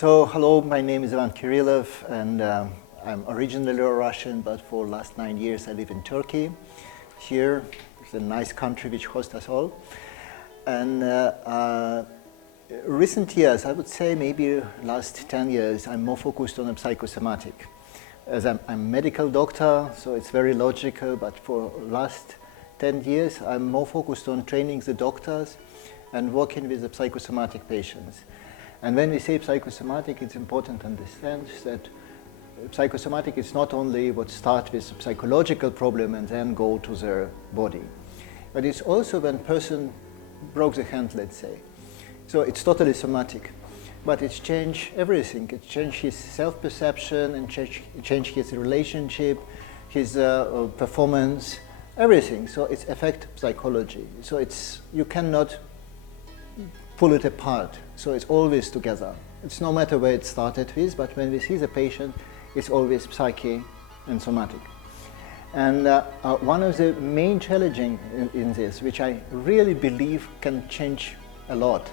So, hello, my name is Kirillov, and I'm originally Russian, but for the last 9 years I live in Turkey. Here, it's a nice country which hosts us all. And recent years, I would say maybe last 10 years, I'm more focused on the psychosomatic. As I'm a medical doctor, so it's very logical, but for last 10 years, I'm more focused on training the doctors and working with the psychosomatic patients. And when we say psychosomatic, it's important to understand that psychosomatic is not only what starts with a psychological problem and then go to their body, but it's also when person broke the hand, let's say. So it's totally somatic, but it's changed everything. It changed his self-perception and changed his relationship, his performance, everything. So it's affect psychology. So it's, you cannot pull it apart. So it's always together. It's no matter where it started with, but when we see the patient, it's always psyche and somatic. And one of the main challenges in this, which I really believe can change a lot,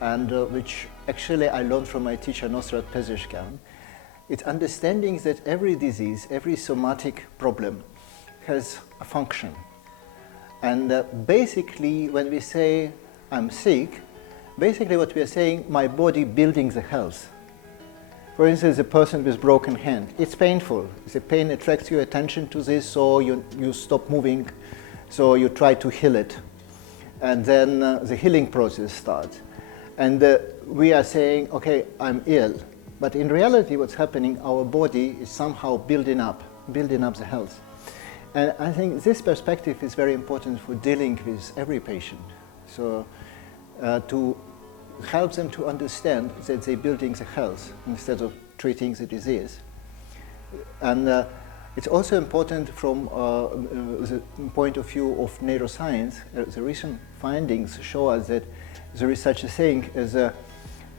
and which actually I learned from my teacher Nosrat Pezeshkan, it's understanding that every disease, every somatic problem has a function. And basically, when we say I'm sick, basically what we are saying, my body building the health. For instance, a person with broken hand, it's painful. The pain attracts your attention to this, so you stop moving, so you try to heal it. And then the healing process starts. And we are saying, okay, I'm ill. But in reality, what's happening, our body is somehow building up the health. And I think this perspective is very important for dealing with every patient. So to help them to understand that they're building the health instead of treating the disease. And it's also important from the point of view of neuroscience. The recent findings show us that there is such a thing as a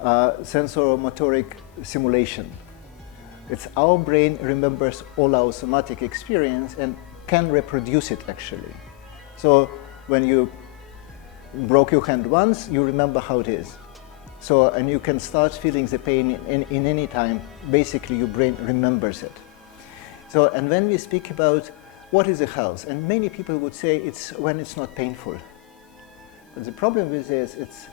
sensorimotoric simulation. It's our brain remembers all our somatic experience and can reproduce it actually. So when you broke your hand once, you remember how it is. So, and you can start feeling the pain in any time. Basically, your brain remembers it. So, and when we speak about what is the health, and many people would say it's when it's not painful. But the problem with this, it's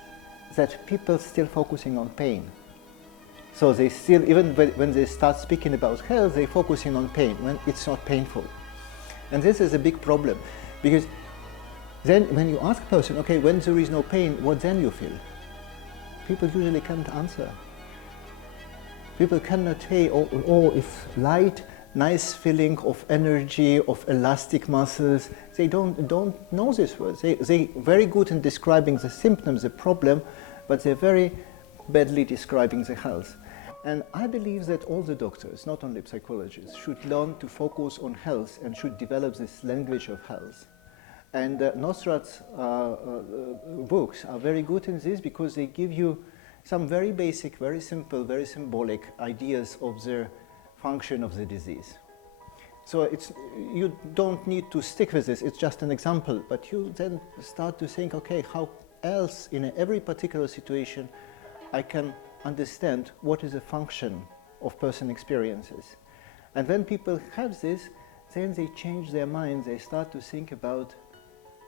that people still focusing on pain. So they still, even when they start speaking about health, they're focusing on pain when it's not painful. And this is a big problem, because then when you ask a person, okay, when there is no pain, what then you feel? People usually can't answer. People cannot say, oh, it's light, nice feeling of energy, of elastic muscles. They don't know this word. They're very good in describing the symptoms, the problem, but they're very badly describing the health. And I believe that all the doctors, not only psychologists, should learn to focus on health and should develop this language of health. And Nosrat's books are very good in this because they give you some very basic, very simple, very symbolic ideas of the function of the disease. So you don't need to stick with this, it's just an example, but you then start to think, okay, how else in every particular situation I can understand what is the function of person experiences. And when people have this, then they change their mind, they start to think about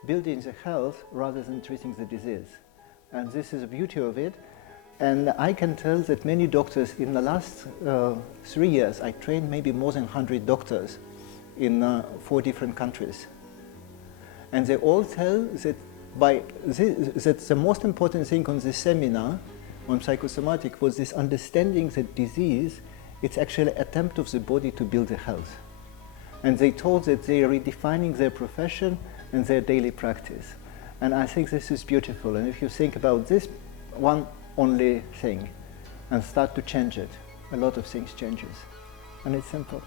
building the health rather than treating the disease. And this is the beauty of it. And I can tell that many doctors in the last 3 years, I trained maybe more than 100 doctors in 4 different countries. And they all tell that that the most important thing on this seminar on psychosomatic was this understanding that disease, it's actually an attempt of the body to build the health. And they told that they are redefining their profession and their daily practice. And I think this is beautiful. And if you think about this one only thing and start to change it, a lot of things changes. And it's simple.